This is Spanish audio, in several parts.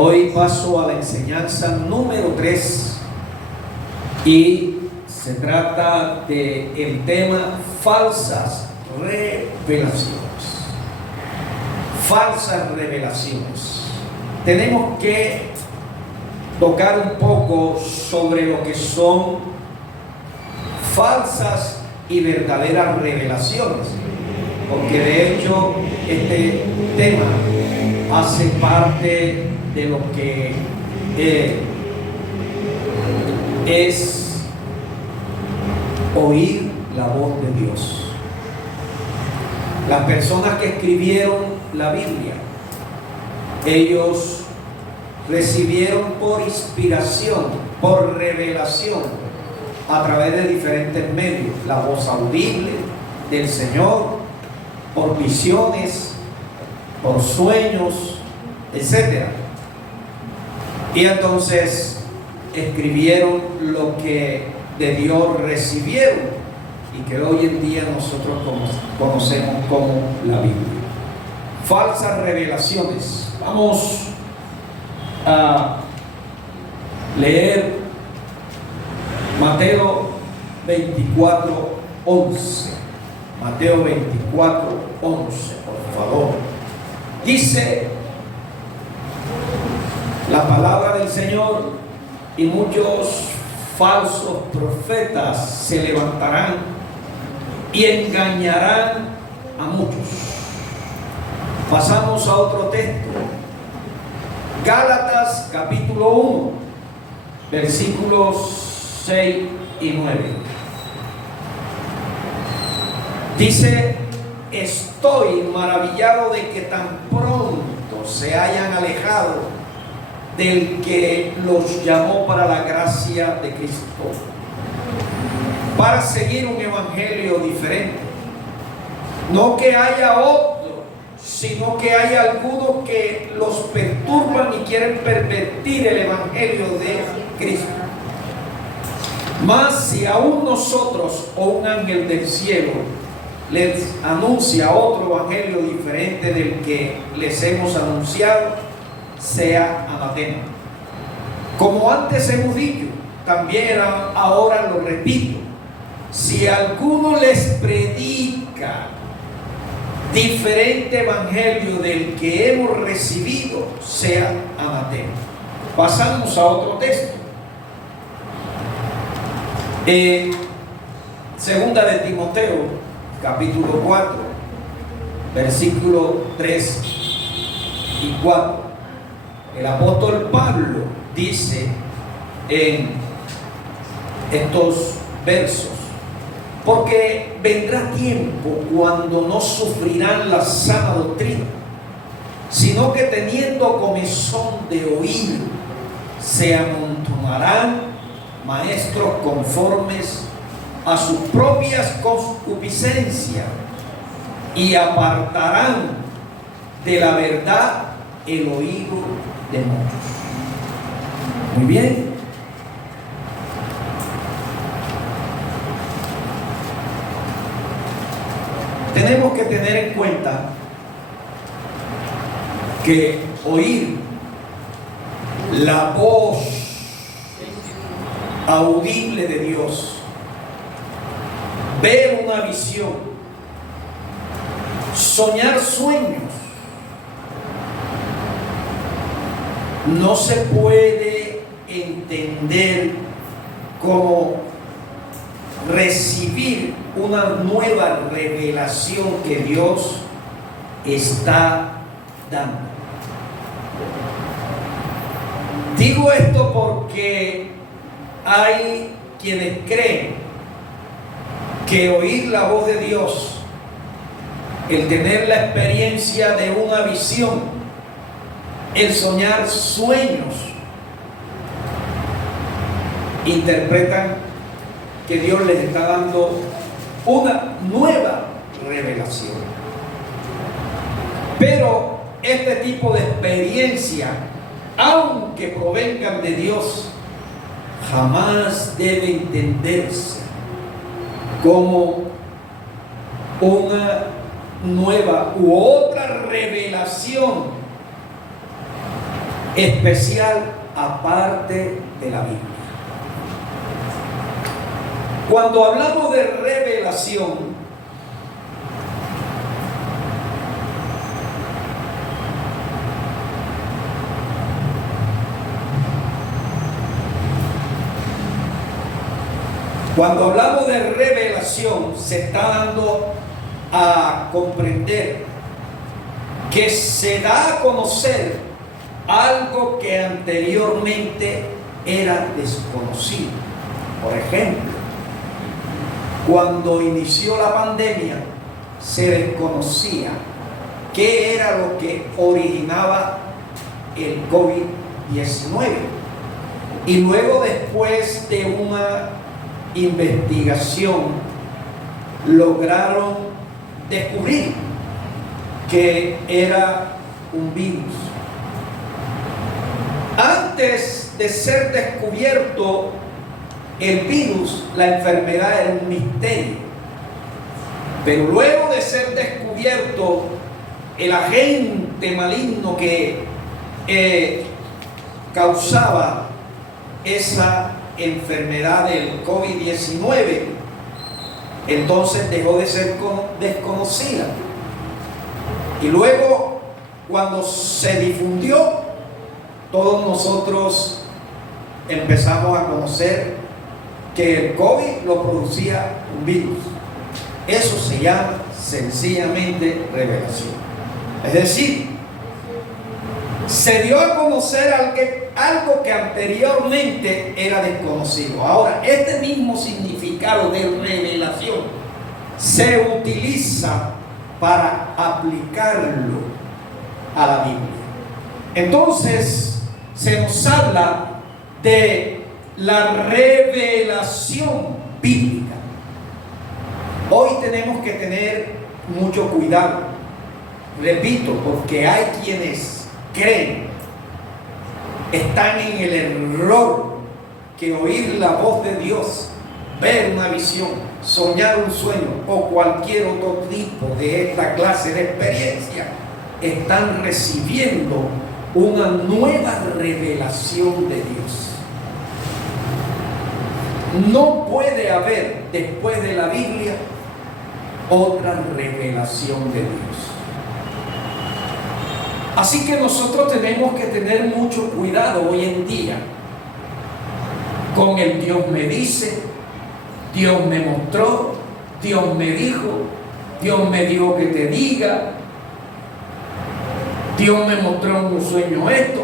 Hoy paso a la enseñanza número 3 y se trata del tema falsas revelaciones. Falsas revelaciones. Tenemos que tocar un poco sobre lo que son falsas y verdaderas revelaciones, porque de hecho este tema hace parte de lo que es oír la voz de Dios. Las personas que escribieron la Biblia, ellos recibieron por inspiración, por revelación, a través de diferentes medios, la voz audible del Señor, por visiones, por sueños, etc. Y entonces escribieron lo que de Dios recibieron y que hoy en día nosotros conocemos como la Biblia. Falsas revelaciones. Vamos a leer Mateo 24:11. Mateo 24:11, por favor. Dice la palabra del Señor: y muchos falsos profetas se levantarán y engañarán a muchos. Pasamos a otro texto. Gálatas capítulo 1, versículos 6 y 9. Dice: estoy maravillado de que tan pronto se hayan alejado del que los llamó para la gracia de Cristo, para seguir un evangelio diferente. No que haya otro, sino que hay algunos que los perturban y quieren pervertir el evangelio de Cristo. Mas si aún nosotros o un ángel del cielo les anuncia otro evangelio diferente del que les hemos anunciado, sea anatema. Como antes hemos dicho, también ahora lo repito: si alguno les predica diferente evangelio del que hemos recibido, sea anatema. Pasamos a otro texto. Segunda de Timoteo, capítulo 4, versículo 3 y 4. El apóstol Pablo dice en estos versos: porque vendrá tiempo cuando no sufrirán la sana doctrina, sino que teniendo comezón de oír, se amontonarán maestros conformes a sus propias concupiscencias y apartarán de la verdad el oído de muchos. Muy bien. Tenemos que tener en cuenta que oír la voz audible de Dios, ver una visión, soñar sueños, no se puede entender como recibir una nueva revelación que Dios está dando. Digo esto porque hay quienes creen que oír la voz de Dios, el tener la experiencia de una visión, el soñar sueños, interpretan que Dios les está dando una nueva revelación. Pero este tipo de experiencia, aunque provengan de Dios, jamás debe entenderse como una nueva u otra revelación especial aparte de la Biblia. Cuando hablamos de revelación, se está dando a comprender que se da a conocer algo que anteriormente era desconocido. Por ejemplo, cuando inició la pandemia, se desconocía qué era lo que originaba el COVID-19. Y luego, después de una investigación, lograron descubrir que era un virus. Antes de ser descubierto el virus, la enfermedad era un misterio. Pero luego de ser descubierto el agente maligno que causaba esa enfermedad del COVID-19, entonces dejó de ser desconocida. Y luego, cuando se difundió, todos nosotros empezamos a conocer que el COVID lo producía un virus. Eso se llama sencillamente revelación. Es decir, se dio a conocer algo que anteriormente era desconocido. Ahora, este mismo significado de revelación se utiliza para aplicarlo a la Biblia. Entonces, se nos habla de la revelación bíblica. Hoy tenemos que tener mucho cuidado, repito, porque hay quienes creen, están en el error, que oír la voz de Dios, ver una visión, soñar un sueño o cualquier otro tipo de esta clase de experiencia, están recibiendo una nueva revelación de Dios. No puede haber después de la Biblia otra revelación de Dios. Así que nosotros tenemos que tener mucho cuidado hoy en día con el Dios me dice, Dios me mostró, Dios me dijo, Dios me dijo que te diga, Dios me mostró en un sueño esto,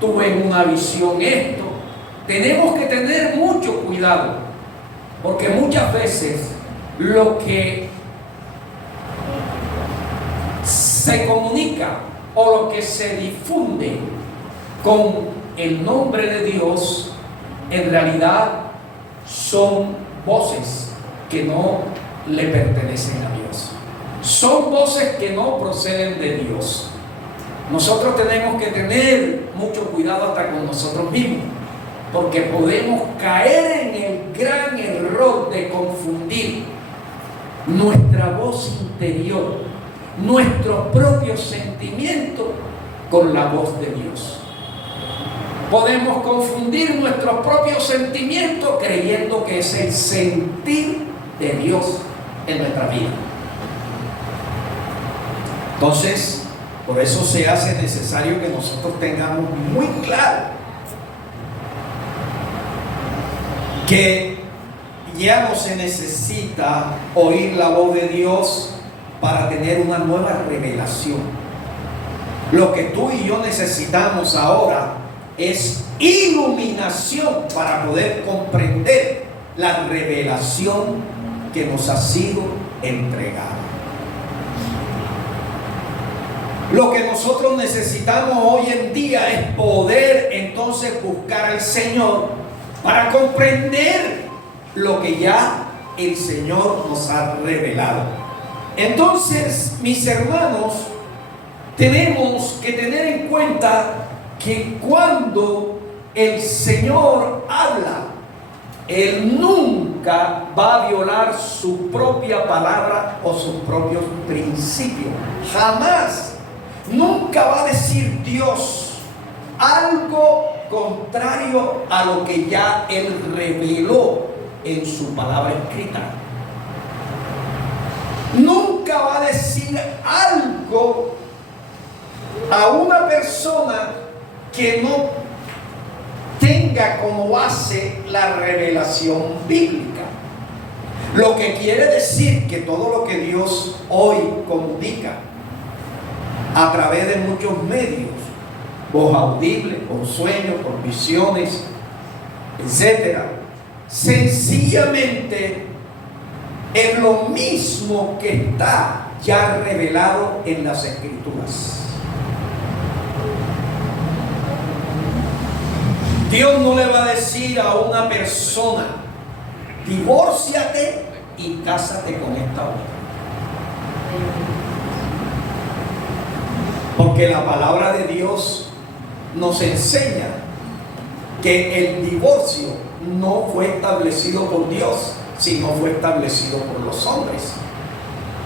tuve en una visión esto. Tenemos que tener mucho cuidado, porque muchas veces lo que se comunica o lo que se difunde con el nombre de Dios, en realidad son voces que no le pertenecen a Dios. Son voces que no proceden de Dios. Nosotros tenemos que tener mucho cuidado hasta con nosotros mismos, porque podemos caer en el gran error de confundir nuestra voz interior, nuestros propios sentimientos, con la voz de Dios. Podemos confundir nuestros propios sentimientos creyendo que es el sentir de Dios en nuestra vida. Entonces, por eso se hace necesario que nosotros tengamos muy claro que ya no se necesita oír la voz de Dios para tener una nueva revelación. Lo que tú y yo necesitamos ahora es iluminación para poder comprender la revelación que nos ha sido entregada. Lo que nosotros necesitamos hoy en día es poder entonces buscar al Señor para comprender lo que ya el Señor nos ha revelado. Entonces, mis hermanos, tenemos que tener en cuenta que cuando el Señor habla, Él nunca va a violar su propia palabra o sus propios principios. Jamás. Nunca va a decir Dios algo contrario a lo que ya Él reveló en su palabra escrita. Nunca va a decir algo a una persona que no tenga como base la revelación bíblica. Lo que quiere decir que todo lo que Dios hoy comunica a través de muchos medios, voz audible, por sueños, por visiones, etcétera, sencillamente es lo mismo que está ya revelado en las Escrituras. Dios no le va a decir a una persona: divórciate y cásate con esta otra. Porque la palabra de Dios nos enseña que el divorcio no fue establecido por Dios, sino fue establecido por los hombres.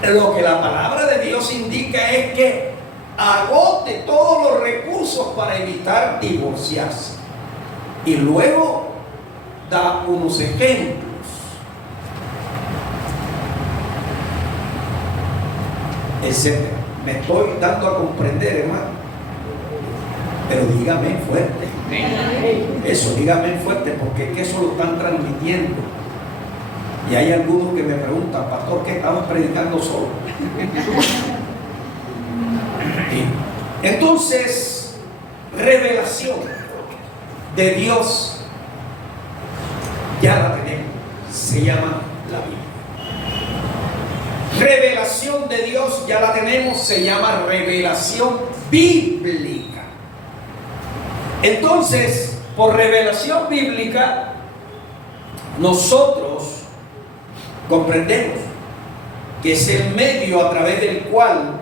Lo que la palabra de Dios indica es que agote todos los recursos para evitar divorciarse. Y luego da unos ejemplos. Etcétera. Me estoy dando a comprender, hermano. Pero dígame fuerte. Eso, dígame fuerte, porque es que eso lo están transmitiendo. Y hay algunos que me preguntan: pastor, ¿qué estabas predicando solo? Entonces, revelación de Dios ya la tenemos, se llama la Biblia. Revelación de Dios ya la tenemos, se llama revelación bíblica. Entonces, por revelación bíblica, nosotros comprendemos que es el medio a través del cual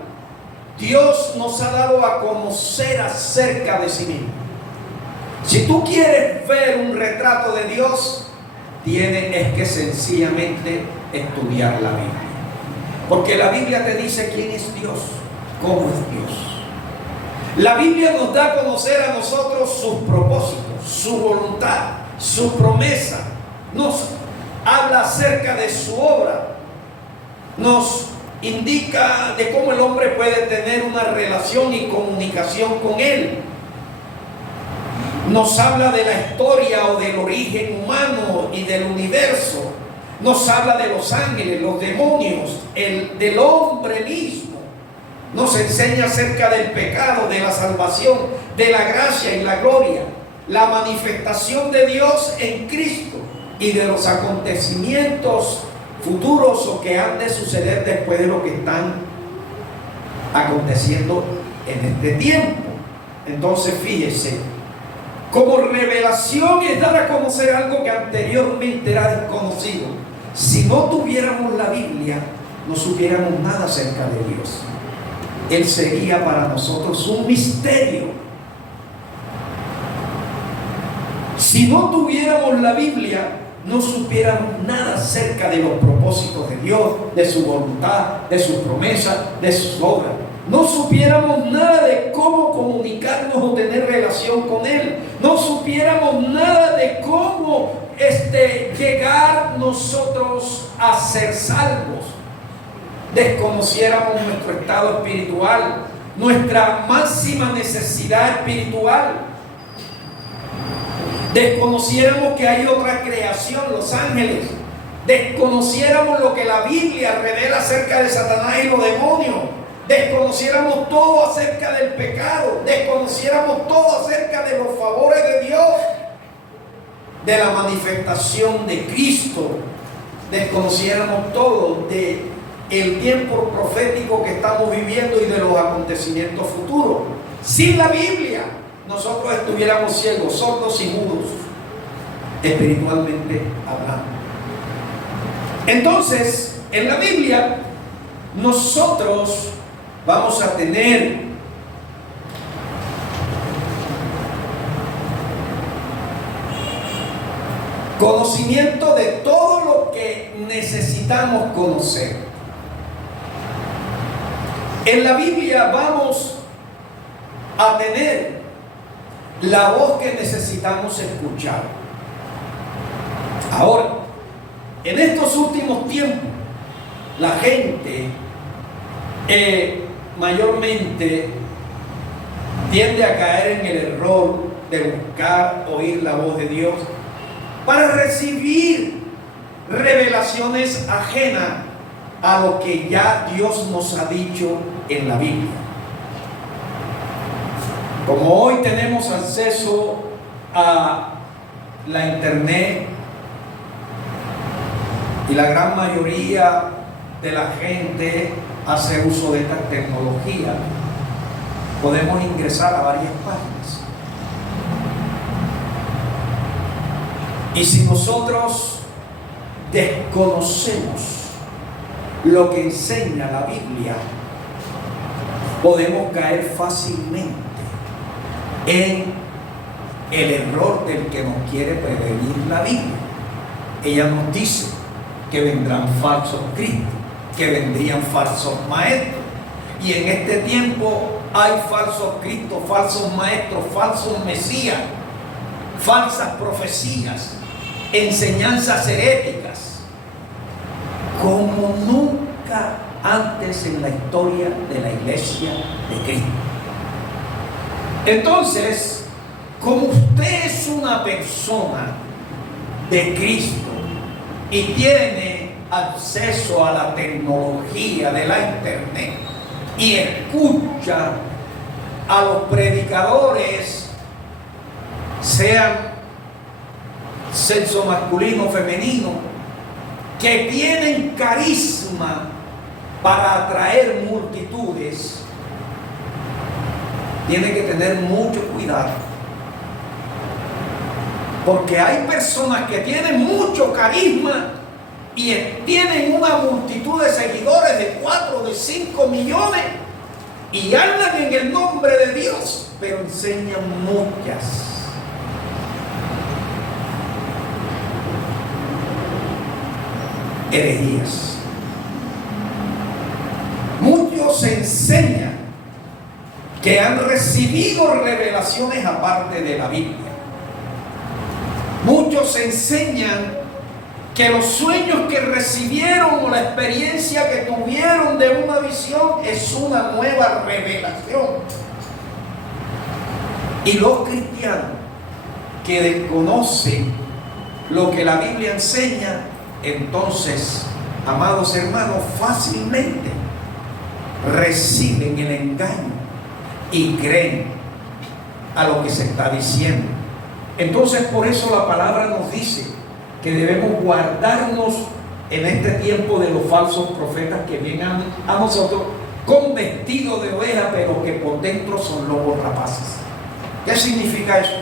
Dios nos ha dado a conocer acerca de sí mismo. Si tú quieres ver un retrato de Dios, tienes que sencillamente estudiar la Biblia. Porque la Biblia te dice quién es Dios, cómo es Dios. La Biblia nos da a conocer a nosotros sus propósitos, su voluntad, su promesa. Nos habla acerca de su obra. Nos indica de cómo el hombre puede tener una relación y comunicación con Él. Nos habla de la historia o del origen humano y del universo. Nos habla de los ángeles, los demonios, del hombre mismo. Nos enseña acerca del pecado, de la salvación, de la gracia y la gloria, la manifestación de Dios en Cristo y de los acontecimientos futuros o que han de suceder después de lo que están aconteciendo en este tiempo. Entonces, fíjese, como revelación es dar a conocer algo que anteriormente era desconocido. Si no tuviéramos la Biblia, no supiéramos nada acerca de Dios. Él sería para nosotros un misterio. Si no tuviéramos la Biblia, no supiéramos nada acerca de los propósitos de Dios, de su voluntad, de sus promesas, de sus obras. No supiéramos nada de cómo comunicarnos o tener relación con Él. No supiéramos nada de cómo llegar nosotros a ser salvos. Desconociéramos nuestro estado espiritual, nuestra máxima necesidad espiritual. Desconociéramos que hay otra creación, los ángeles. Desconociéramos lo que la Biblia revela acerca de Satanás y los demonios. Desconociéramos todo acerca del pecado. Desconociéramos todo acerca de los favores de Dios, de la manifestación de Cristo. Desconociéramos todo de el tiempo profético que estamos viviendo y de los acontecimientos futuros. Sin la Biblia, nosotros estuviéramos ciegos, sordos y mudos, espiritualmente hablando. Entonces, en la Biblia, nosotros vamos a tener conocimiento de todo lo que necesitamos conocer. En la Biblia vamos a tener la voz que necesitamos escuchar. Ahora, en estos últimos tiempos, la gente mayormente tiende a caer en el error de buscar oír la voz de Dios para recibir revelaciones ajenas a lo que ya Dios nos ha dicho en la Biblia. Como hoy tenemos acceso a la internet y la gran mayoría de la gente hace uso de esta tecnología, podemos ingresar a varias páginas. Y si nosotros desconocemos lo que enseña la Biblia, podemos caer fácilmente en el error del que nos quiere prevenir la Biblia. Ella nos dice que vendrán falsos cristos, que vendrían falsos maestros. Y en este tiempo hay falsos cristos, falsos maestros, falsos mesías, falsas profecías, enseñanzas heréticas, como nunca antes en la historia de la iglesia de Cristo. Entonces, como usted es una persona de Cristo y tiene acceso a la tecnología de la internet y escucha a los predicadores, sean sexo masculino o femenino, que tienen carisma para atraer multitudes, tiene que tener mucho cuidado, porque hay personas que tienen mucho carisma y tienen una multitud de seguidores de 4, de 5 millones y hablan en el nombre de Dios, pero enseñan muchas herejías. Muchos enseñan que han recibido revelaciones aparte de la Biblia. Muchos enseñan que los sueños que recibieron o la experiencia que tuvieron de una visión es una nueva revelación. Y los cristianos que desconocen lo que la Biblia enseña, entonces, amados hermanos, fácilmente reciben el engaño y creen a lo que se está diciendo. Entonces, por eso la palabra nos dice que debemos guardarnos en este tiempo de los falsos profetas que vienen a nosotros con vestido de oveja, pero que por dentro son lobos rapaces. ¿Qué significa eso?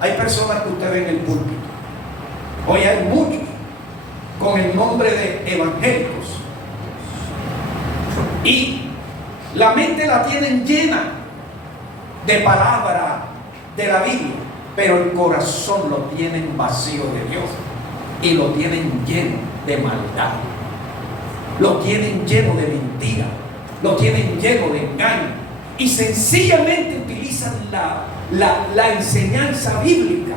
Hay personas que usted ve en el púlpito. Hoy hay muchos con el nombre de evangélicos y la mente la tienen llena de palabra de la Biblia, pero el corazón lo tienen vacío de Dios y lo tienen lleno de maldad, lo tienen lleno de mentira, lo tienen lleno de engaño y sencillamente utilizan la enseñanza bíblica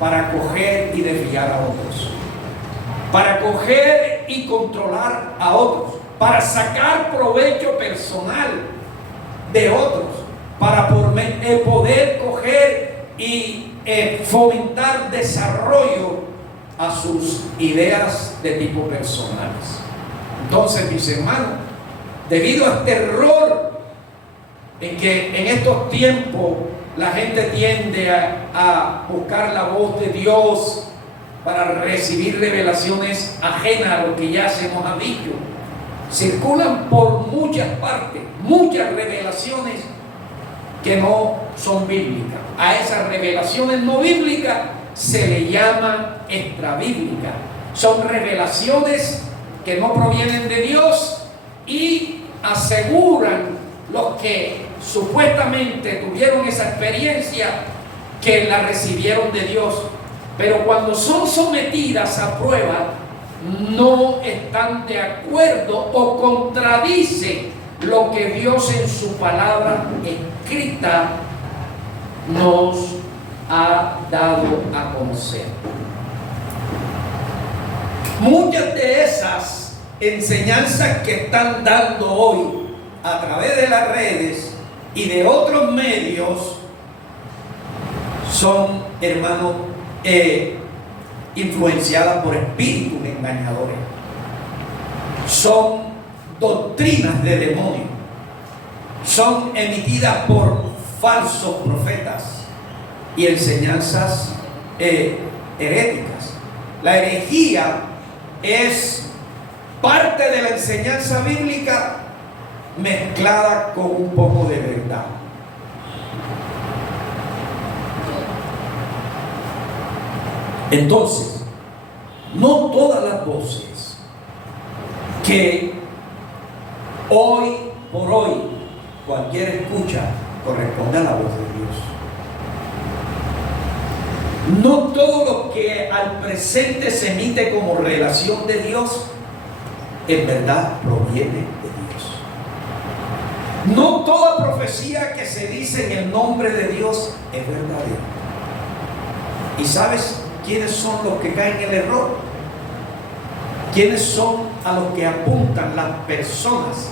para coger y desviar a otros, para coger y controlar a otros, para sacar provecho personal de otros, para poder coger y fomentar desarrollo a sus ideas de tipo personales. Entonces, mis hermanos, debido a este error en que en estos tiempos la gente tiende a buscar la voz de Dios para recibir revelaciones ajenas a lo que ya se nos ha dicho, circulan por muchas partes muchas revelaciones que no son bíblicas. A esas revelaciones no bíblicas se le llama extrabíblicas. Son revelaciones que no provienen de Dios y aseguran los que supuestamente tuvieron esa experiencia que la recibieron de Dios, pero cuando son sometidas a prueba no están de acuerdo o contradicen lo que Dios en su palabra escrita nos ha dado a conocer. Muchas de esas enseñanzas que están dando hoy a través de las redes y de otros medios son, hermanos, influenciadas por espíritus engañadores. Son doctrinas de demonios. Son emitidas por falsos profetas y enseñanzas heréticas. La herejía es parte de la enseñanza bíblica mezclada con un poco de verdad. Entonces, no todas las voces que hoy por hoy cualquiera escucha corresponde a la voz de Dios. No todo lo que al presente se emite como revelación de Dios en verdad proviene de Dios. No toda profecía que se dice en el nombre de Dios es verdadera. ¿Y sabes quiénes son los que caen en el error? ¿Quiénes son a los que apuntan las personas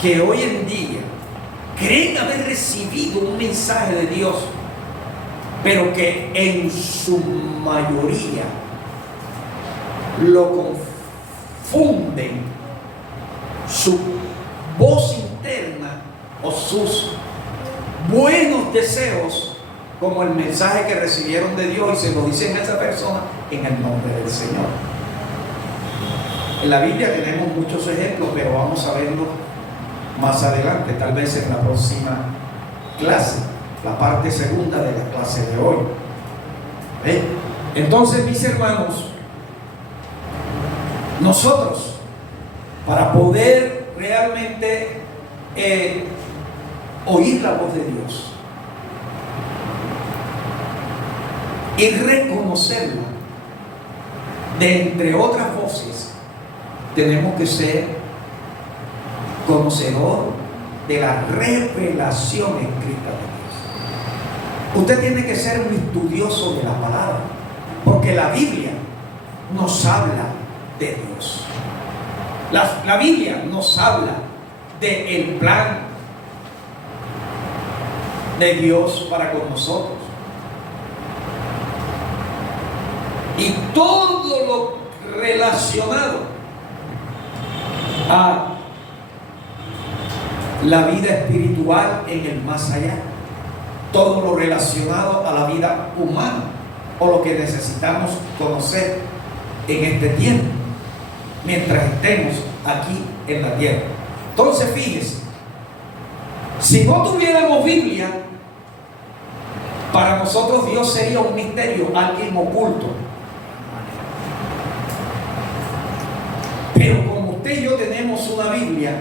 que hoy en día creen haber recibido un mensaje de Dios, pero que en su mayoría lo confunden su voz interna o sus buenos deseos como el mensaje que recibieron de Dios y se lo dicen a esa persona en el nombre del Señor? En la Biblia tenemos muchos ejemplos, pero vamos a verlos más adelante, tal vez en la próxima clase, la parte segunda de la clase de hoy. ¿Ven? Entonces, mis hermanos, nosotros, para poder realmente oír la voz de Dios y reconocerla de entre otras voces, tenemos que ser conocedor de la revelación escrita de Dios. Usted tiene que ser un estudioso de la palabra, porque la Biblia nos habla de Dios. La Biblia nos habla del plan de Dios para con nosotros. Y todo lo relacionado a la vida espiritual en el más allá, todo lo relacionado a la vida humana o lo que necesitamos conocer en este tiempo mientras estemos aquí en la tierra. Entonces, fíjese, si no tuviéramos Biblia, para nosotros Dios sería un misterio, alguien oculto. Pero como usted y yo tenemos una Biblia,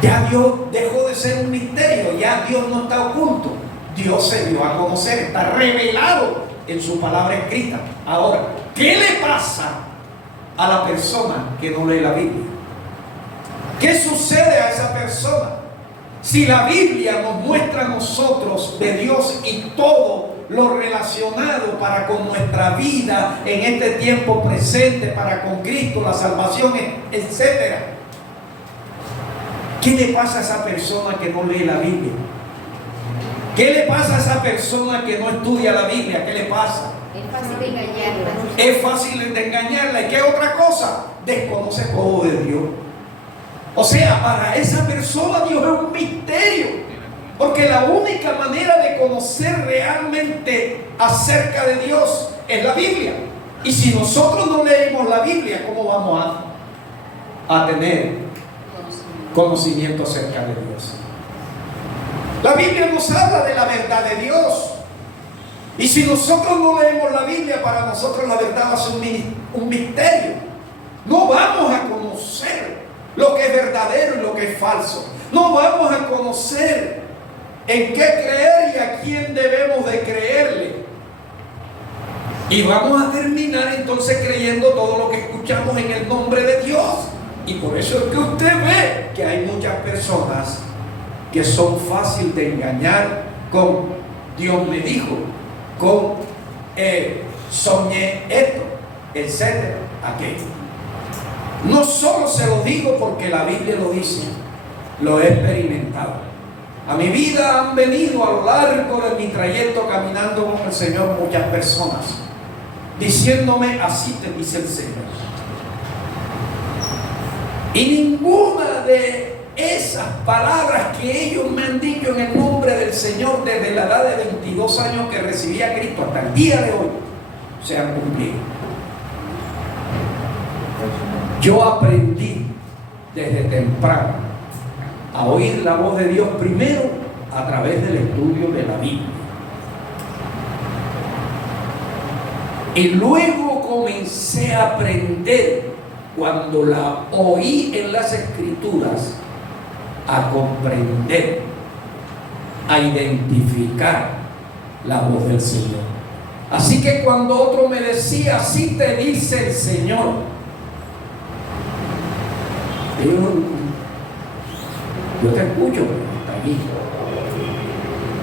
ya Dios dejó de ser un misterio, ya Dios no está oculto. Dios se dio a conocer, está revelado en su palabra escrita. Ahora, ¿qué le pasa a la persona que no lee la Biblia? ¿Qué sucede a esa persona? Si la Biblia nos muestra a nosotros de Dios y todo lo relacionado para con nuestra vida en este tiempo presente, para con Cristo, la salvación, etc. ¿Qué le pasa a esa persona que no lee la Biblia? ¿Qué le pasa a esa persona que no estudia la Biblia? ¿Qué le pasa? Es fácil de engañarla. Es fácil de engañarla. ¿Y qué otra cosa? Desconoce todo de Dios. O sea, para esa persona Dios es un misterio. Porque la única manera de conocer realmente acerca de Dios es la Biblia. Y si nosotros no leemos la Biblia, ¿cómo vamos a tener conocimiento acerca de Dios? La Biblia nos habla de la verdad de Dios. Y si nosotros no leemos la Biblia, para nosotros la verdad va a ser un misterio. No vamos a conocer lo que es verdadero y lo que es falso. No vamos a conocer en qué creer y a quién debemos de creerle. Y vamos a terminar entonces creyendo todo lo que escuchamos en el nombre de Dios. Y por eso es que usted ve que hay muchas personas que son fáciles de engañar con Dios me dijo, soñé esto, etcétera, aquello. No solo se lo digo porque la Biblia lo dice, lo he experimentado. A mi vida han venido a lo largo de mi trayecto caminando con el Señor muchas personas diciéndome, así te dice el Señor. Y ninguna de esas palabras que ellos me han dicho en el nombre del Señor desde la edad de 22 años que recibí a Cristo hasta el día de hoy se han cumplido. Yo aprendí desde temprano a oír la voz de Dios primero a través del estudio de la Biblia. Y luego comencé a aprender, cuando la oí en las Escrituras, a comprender, a identificar la voz del Señor. Así que cuando otro me decía, así te dice el Señor, yo te escucho, pero hasta allí.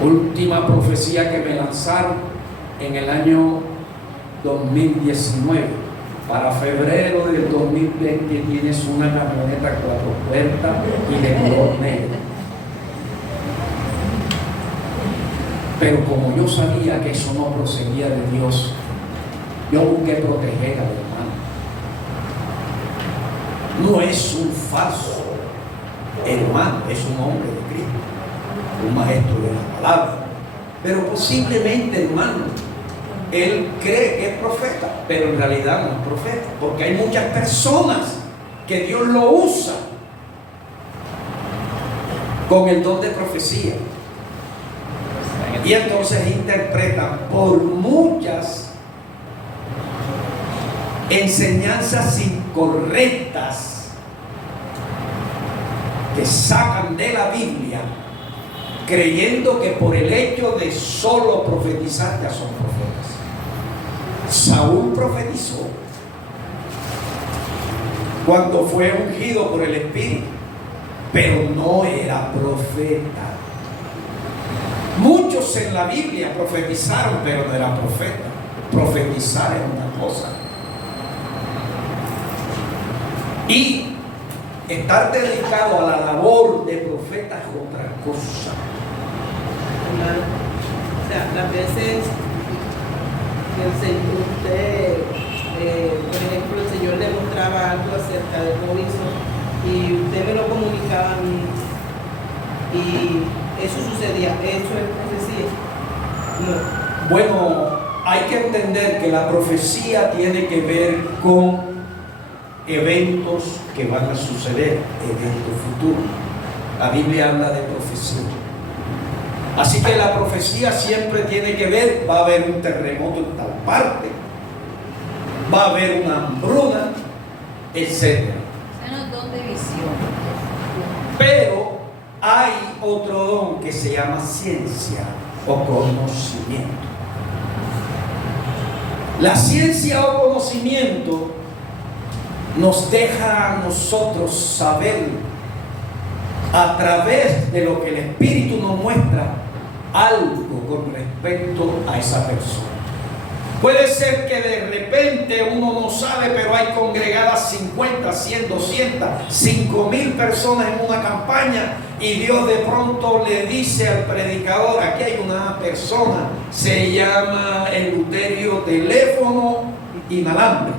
Última profecía que me lanzaron en el año 2019. Para febrero del 2020 tienes una camioneta 4 puertas y de color negro. Pero como yo sabía que eso no procedía de Dios, yo busqué proteger al hermano. No es un falso hermano, es un hombre de Cristo, un maestro de la palabra. Pero posiblemente, hermano, él cree que es profeta, pero en realidad no es profeta, porque hay muchas personas que Dios lo usa con el don de profecía, y entonces interpretan por muchas enseñanzas incorrectas que sacan de la Biblia, creyendo que por el hecho de solo profetizar ya son profetas. Saúl profetizó cuando fue ungido por el Espíritu, pero no era profeta. Muchos en la Biblia profetizaron, pero no eran profetas. Profetizar es una cosa, y estar dedicado a la labor de profeta es otra cosa. O sea, las veces que el Señor, usted, por ejemplo, el Señor le mostraba algo acerca de lo hizo y usted me lo comunicaba a mí y eso sucedía, eso es profecía. No. Bueno, hay que entender que la profecía tiene que ver con eventos que van a suceder, eventos futuros. La Biblia habla de profecía. Así que la profecía siempre tiene que ver, va a haber un terremoto en tal parte, va a haber una hambruna, etc. No es don de visión. Pero hay otro don que se llama ciencia o conocimiento. La ciencia o conocimiento nos deja a nosotros saber a través de lo que el Espíritu nos muestra algo con respecto a esa persona. Puede ser que de repente uno no sabe, pero hay congregadas 50, 100, 200, 5,000 personas en una campaña y Dios de pronto le dice al predicador, aquí hay una persona, se llama Eleuterio teléfono inalámbrico,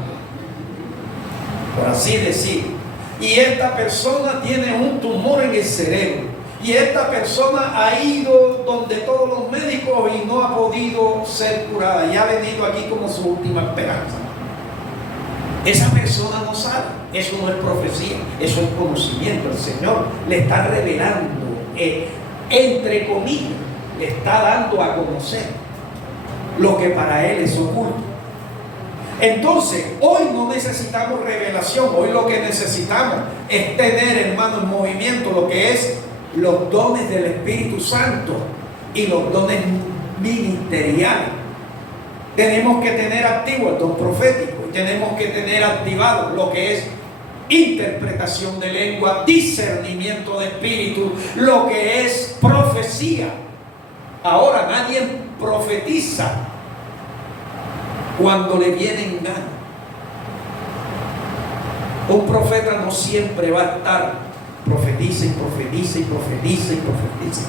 por así decir, y esta persona tiene un tumor en el cerebro. Y esta persona ha ido donde todos los médicos y no ha podido ser curada. Y ha venido aquí como su última esperanza. Esa persona no sabe. Eso no es profecía. Eso es conocimiento. El Señor le está revelando, entre comillas, le está dando a conocer lo que para Él es oculto. Entonces, hoy no necesitamos revelación. Hoy lo que necesitamos es tener, hermano, en movimiento lo que es los dones del Espíritu Santo y los dones ministeriales. Tenemos que tener activo el don profético y tenemos que tener activado lo que es interpretación de lengua, discernimiento de espíritu, lo que es profecía. Ahora nadie profetiza cuando le viene en gana. Un profeta no siempre va a estar profetiza y profetiza y profetiza y profetiza.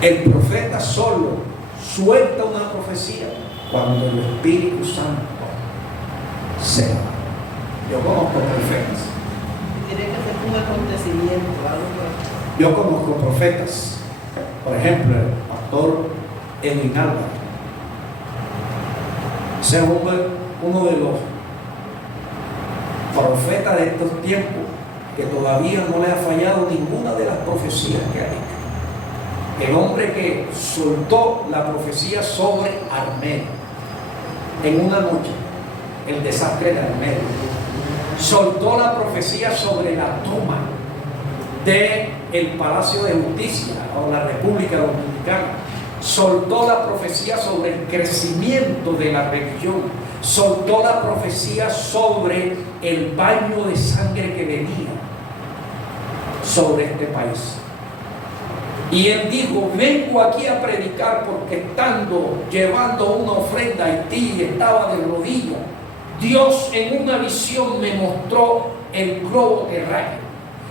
El profeta solo suelta una profecía cuando el Espíritu Santo se va. Yo conozco profetas. Tiene que ser un acontecimiento, algo. Yo conozco profetas. Por ejemplo, el pastor Edwin Álvarez. Ese hombre, uno de los profetas de estos tiempos, que todavía no le ha fallado ninguna de las profecías que hay. El hombre que soltó la profecía sobre Armero en una noche, el desastre de Armero. Soltó la profecía sobre la toma del Palacio de Justicia o la República Dominicana. Soltó la profecía sobre el crecimiento de la religión. Soltó la profecía sobre el baño de sangre que venía sobre este país. Y él dijo: vengo aquí a predicar porque estando llevando una ofrenda a Haití y estaba de rodillas, Dios en una visión me mostró el globo terráqueo.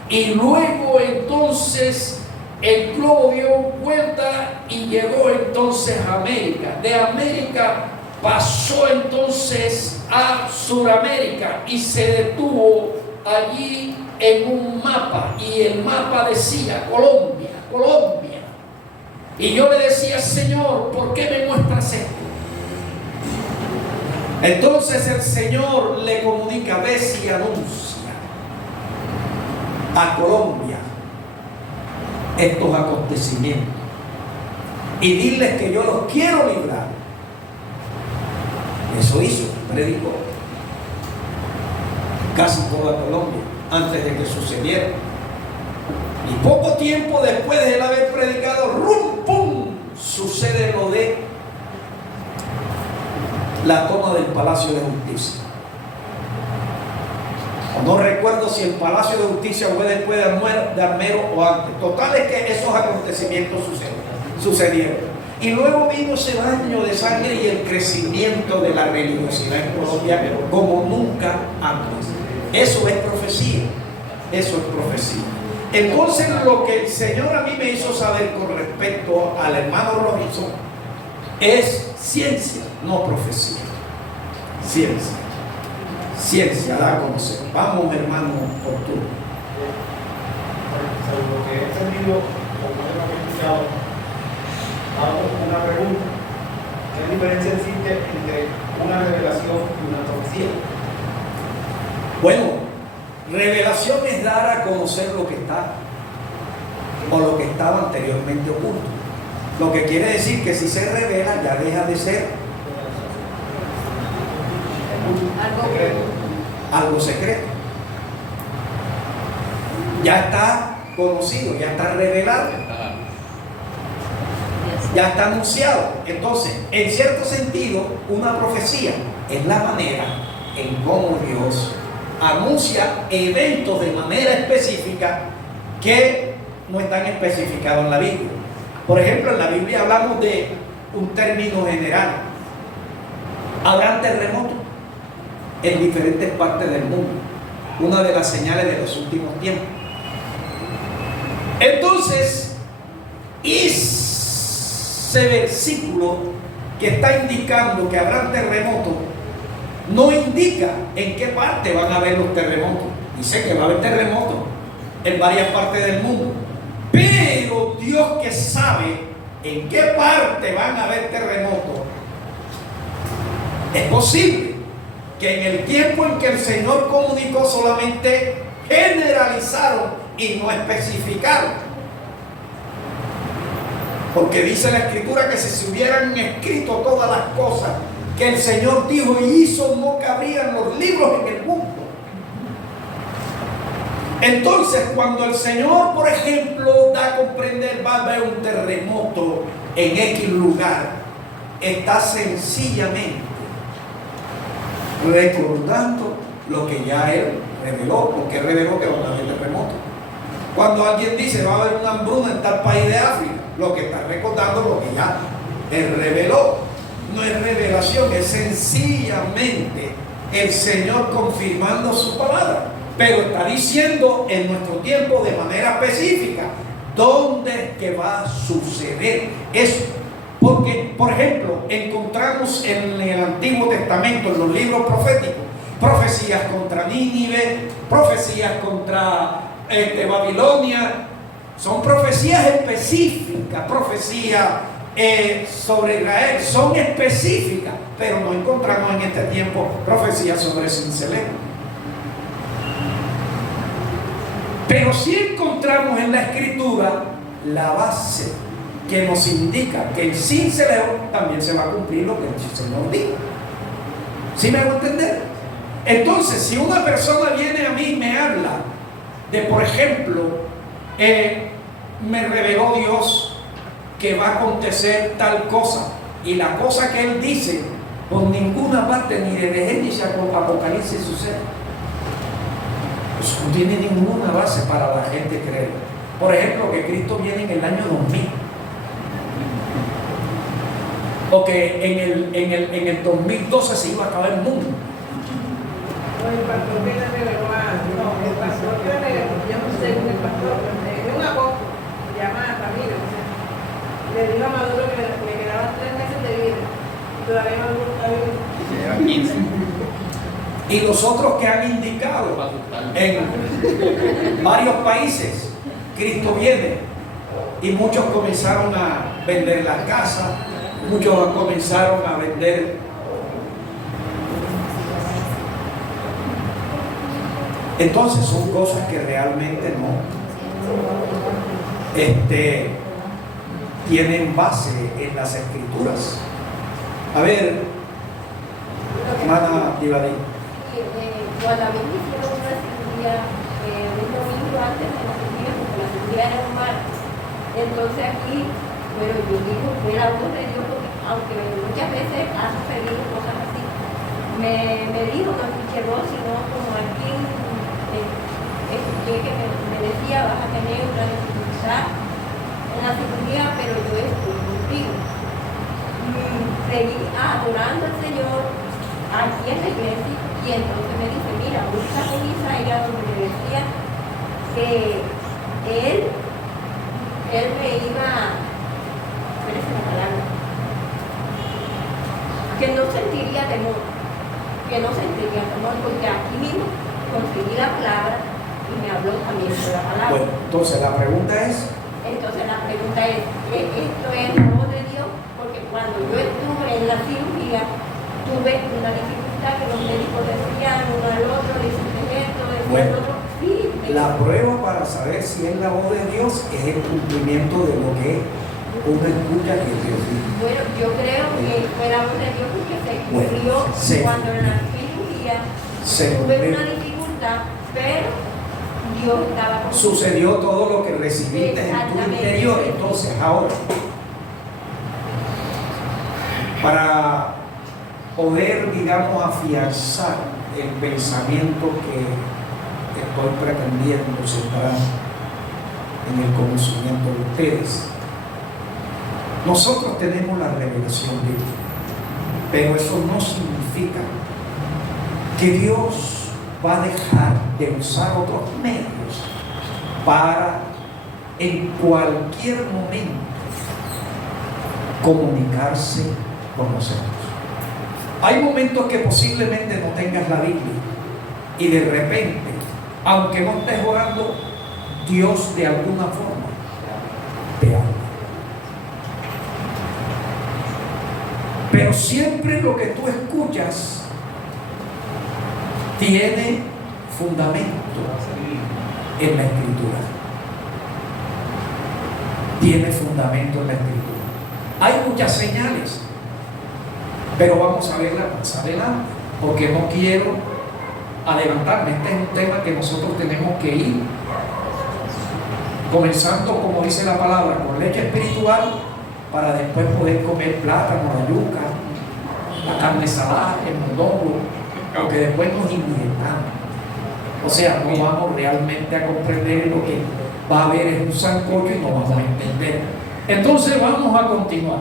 Y luego entonces el globo dio vuelta y llegó entonces a América. De América pasó entonces a Sudamérica y se detuvo allí en un mapa, y el mapa decía Colombia, Colombia. Y yo le decía: Señor, ¿por qué me muestras esto? Entonces el Señor le comunica: ve y anuncia a Colombia estos acontecimientos y diles que yo los quiero librar. Eso hizo, predicó casi toda Colombia antes de que sucediera. Y poco tiempo después de él haber predicado, ¡rum, pum!, sucede lo de la toma del Palacio de Justicia. No recuerdo si el Palacio de Justicia fue después de Armero o antes. Total es que esos acontecimientos sucedieron. Y luego vino ese baño de sangre y el crecimiento de la religiosidad en Colombia como nunca antes. Eso es profecía. Eso es profecía. Entonces, lo que el Señor a mí me hizo saber con respecto al hermano Robinson es ciencia, no profecía. Ciencia. Ciencia da a conocer. Vamos, hermano, por tú. Sobre lo que he entendido, como hemos escuchado, hago una pregunta. ¿Qué diferencia existe entre una revelación y una profecía? Bueno, revelación es dar a conocer lo que está o lo que estaba anteriormente oculto. Lo que quiere decir que si se revela ya deja de ser algo secreto. Ya está conocido, ya está revelado, ya está anunciado. Entonces, en cierto sentido, una profecía es la manera en cómo Dios anuncia eventos de manera específica que no están especificados en la Biblia. Por ejemplo, en la Biblia hablamos de un término general. Habrán terremotos en diferentes partes del mundo. Una de las señales de los últimos tiempos. Entonces, ese versículo que está indicando que habrán terremotos no indica en qué parte van a haber los terremotos. Dice que va a haber terremotos en varias partes del mundo. Pero Dios, que sabe en qué parte van a haber terremotos, es posible que en el tiempo en que el Señor comunicó solamente generalizaron y no especificaron. Porque dice la Escritura que si se hubieran escrito todas las cosas que el Señor dijo y hizo, no cabrían los libros en el mundo. Entonces, cuando el Señor, por ejemplo, da a comprender va a haber un terremoto en X lugar, está sencillamente recordando lo que ya Él reveló, porque reveló que va a haber terremoto. Cuando alguien dice va a haber una hambruna en tal país de África, lo que está recordando lo que ya Él reveló. No es revelación, es sencillamente el Señor confirmando su palabra. Pero está diciendo en nuestro tiempo de manera específica dónde que va a suceder eso. Porque, por ejemplo, encontramos en el Antiguo Testamento, en los libros proféticos, profecías contra Nínive, profecías contra Babilonia. Son profecías específicas, profecías sobre Israel, son específicas, pero no encontramos en este tiempo profecías sobre Sincelejo. Pero sí encontramos en la Escritura la base que nos indica que en Sincelejo también se va a cumplir lo que el Señor dijo. ¿Sí me hago entender? Entonces, si una persona viene a mí y me habla de, por ejemplo, me reveló Dios que va a acontecer tal cosa, y la cosa que Él dice, por ninguna parte, ni de Génesis a Apocalipsis sucede. Eso no tiene ninguna base para la gente creer. Por ejemplo, que Cristo viene en el año 2000. O que en el 2012 se iba a acabar el mundo. El pastor que le reveló el pastor que le reveló, yo no sé, el pastor, es un apóstol, se llama Ramiro, le dijo a Maduro que le quedaban 3 meses de vida, y todavía Maduro está vivo. Y los otros que han indicado en varios países, Cristo viene, y muchos comenzaron a vender las casas, muchos comenzaron a vender. Entonces son cosas que realmente no tienen base en las Escrituras. A ver, hermana Divarí. Cuando a mí me hicieron una cirugía un domingo antes de la cirugía, porque la cirugía era un martes. Entonces aquí, bueno, yo digo, fue la voz de Dios, porque aunque muchas veces ha sucedido cosas así, me dijo, no escuché voz, sino como aquí escuché que me decía, vas a tener una dificultad en la cirugía, pero yo estoy contigo. Seguí adorando al Señor aquí en la iglesia, y entonces me dice, mira, busca con Isaías donde me decía que él me iba, espérese la palabra, que no sentiría temor, porque aquí mismo conseguí la palabra y me habló también de la palabra. Bueno, entonces la pregunta es, ¿esto es la voz de Dios? Porque cuando yo estuve en la cirugía, tuve una dificultad que los médicos decían uno al otro, dicen esto, decían otro. Sí, la prueba para saber si es la voz de Dios es el cumplimiento de lo que uno escucha que Dios dice. Bueno, yo creo que fue la voz de Dios porque se cumplió cuando en la cirugía tuve una dificultad, pero Dios estaba conmigo. Sucedió todo lo que recibiste en tu interior. Entonces, ahora, para poder, digamos, afianzar el pensamiento que estoy pretendiendo centrar en el conocimiento de ustedes, nosotros tenemos la revelación de Dios, pero eso no significa que Dios va a dejar de usar otros medios para en cualquier momento comunicarse con nosotros. Hay momentos que posiblemente no tengas la Biblia y de repente, aunque no estés orando, Dios de alguna forma te habla. Pero siempre lo que tú escuchas tiene fundamento en la Escritura. Tiene fundamento en la Escritura. Hay muchas señales, pero vamos a verla más adelante, porque no quiero adelantarme. Este es un tema que nosotros tenemos que ir comenzando, como dice la palabra, con leche espiritual, para después poder comer plátano, la yuca, la carne salada, el mondongo, porque después nos inyectamos. O sea, no vamos realmente a comprender lo que va a haber en un sancocho y no vamos a entender Entonces vamos a continuar.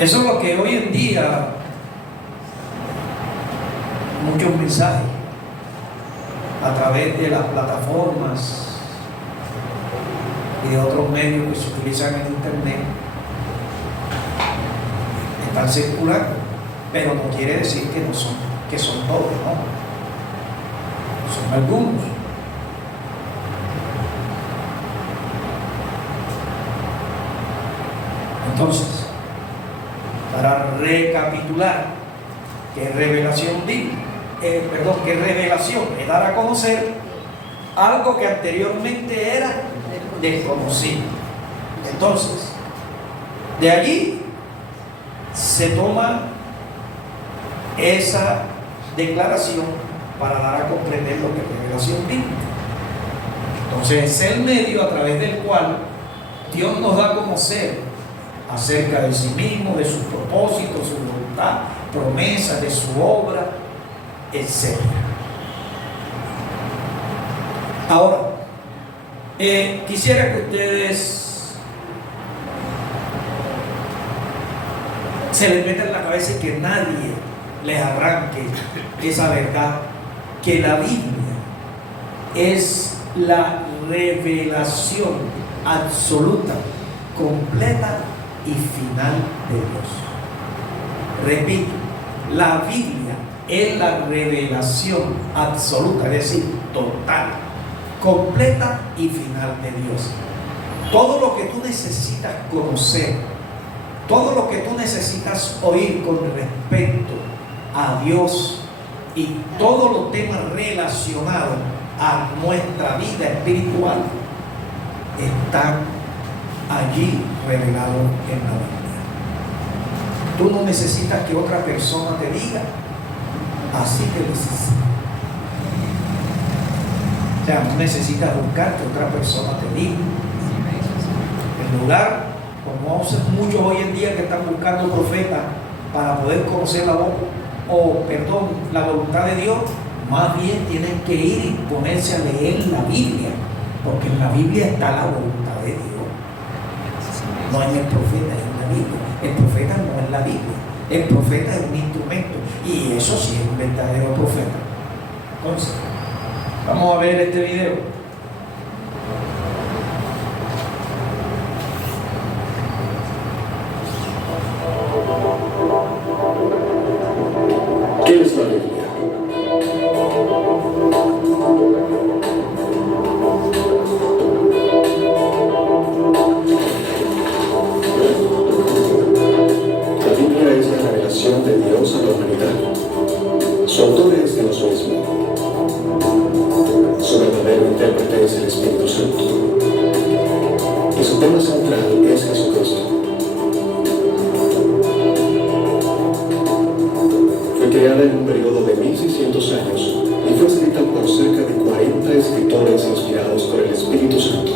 Eso es lo que hoy en día muchos mensajes a través de las plataformas y de otros medios que se utilizan en internet están circulando, pero no quiere decir que son todos, no. Son algunos. Entonces, para recapitular, ¿qué revelación qué revelación? Es dar a conocer algo que anteriormente era desconocido. Entonces, de allí se toma esa declaración para dar a comprender lo que es revelación bíblica. Entonces, es el medio a través del cual Dios nos da a conocer acerca de sí mismo, de sus propósitos, su voluntad, promesas, de su obra, etc. Ahora, quisiera que ustedes se les meta en la cabeza y que nadie les arranque esa verdad, que la Biblia es la revelación absoluta, completa y final de Dios. Repito, la Biblia es la revelación absoluta, es decir, total, completa y final de Dios. Todo lo que tú necesitas conocer, todo lo que tú necesitas oír con respecto a Dios y todos los temas relacionados a nuestra vida espiritual están allí revelado en la Biblia. Tú no necesitas que otra persona te diga, así te necesitas. O sea, no necesitas buscar que otra persona te diga. En lugar, como muchos hoy en día que están buscando profetas para poder conocer la voluntad de Dios, más bien tienen que ir y ponerse a leer la Biblia, porque en la Biblia está la voluntad de Dios. No es el profeta, es la Biblia. El profeta no es la Biblia. El profeta es un instrumento. Y eso sí es un verdadero profeta. Entonces, vamos a ver este video. ¿Qué es la Biblia? De Dios a la humanidad. Su autor es Dios mismo. Su verdadero intérprete es el Espíritu Santo. Y su tema central es Jesucristo. Fue creada en un periodo de 1600 años y fue escrita por cerca de 40 escritores inspirados por el Espíritu Santo.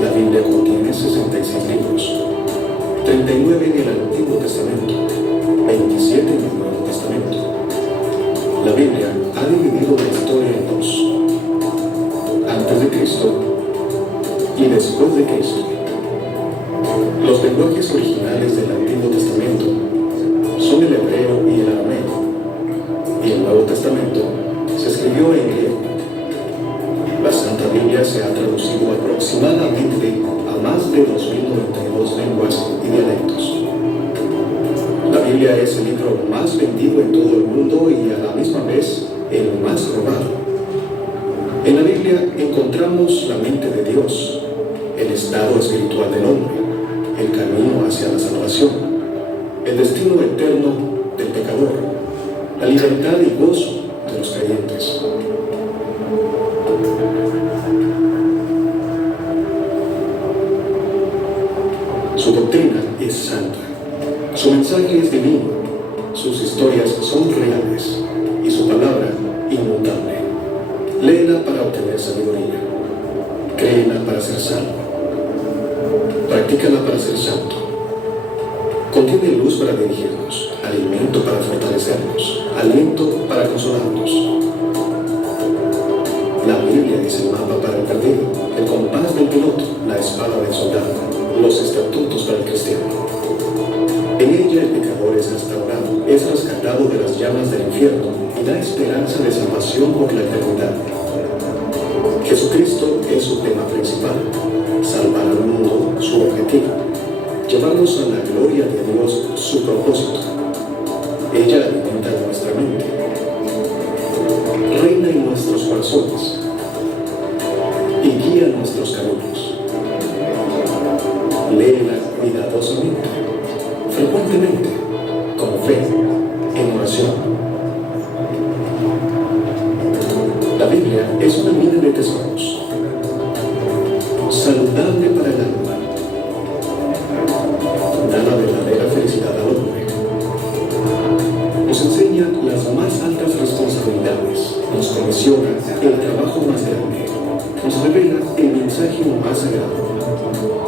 La Biblia contiene 66 libros, 39 en el Antiguo Testamento, 27 en el Nuevo Testamento. La Biblia ha dividido la historia en dos: antes de Cristo y después de Cristo. Los lenguajes originales del Antiguo Testamento son el hebreo y el arameo, y el Nuevo Testamento se escribió en griego. La Santa Biblia se ha traducido aproximadamente a más de 2092 lenguas y dialectos. La Biblia es el libro más vendido en todo el mundo y a la misma vez el más robado. En la Biblia encontramos la mente de Dios, el estado espiritual del hombre, el camino hacia la salvación, el destino eterno del pecador, la libertad y gozo de los creyentes. Su doctrina es santa. Su mensaje es divino, sus historias son reales y su palabra inmutable. Léela para obtener sabiduría, créela para ser salvo, practícala para ser santo. Contiene luz para dirigirnos, alimento para fortalecernos, aliento para consolarnos. La Biblia es el mapa para el perdido, el compás del piloto, la espada del soldado, los estatutos para el cristiano. En ella el pecador es restaurado, es rescatado de las llamas del infierno y da esperanza de salvación por la eternidad. Jesucristo es su tema principal, salvar al mundo su objetivo, llevarnos a la gloria de Dios su propósito. Ella alimenta nuestra mente, reina en nuestros corazones y guía nuestros caminos. Léela cuidadosamente, frecuentemente, con fe, en oración. La Biblia es una mina de tesoros, saludable para el alma, da la verdadera felicidad al hombre, nos enseña las más altas responsabilidades, nos comisiona el trabajo más grande, nos revela el mensaje más sagrado.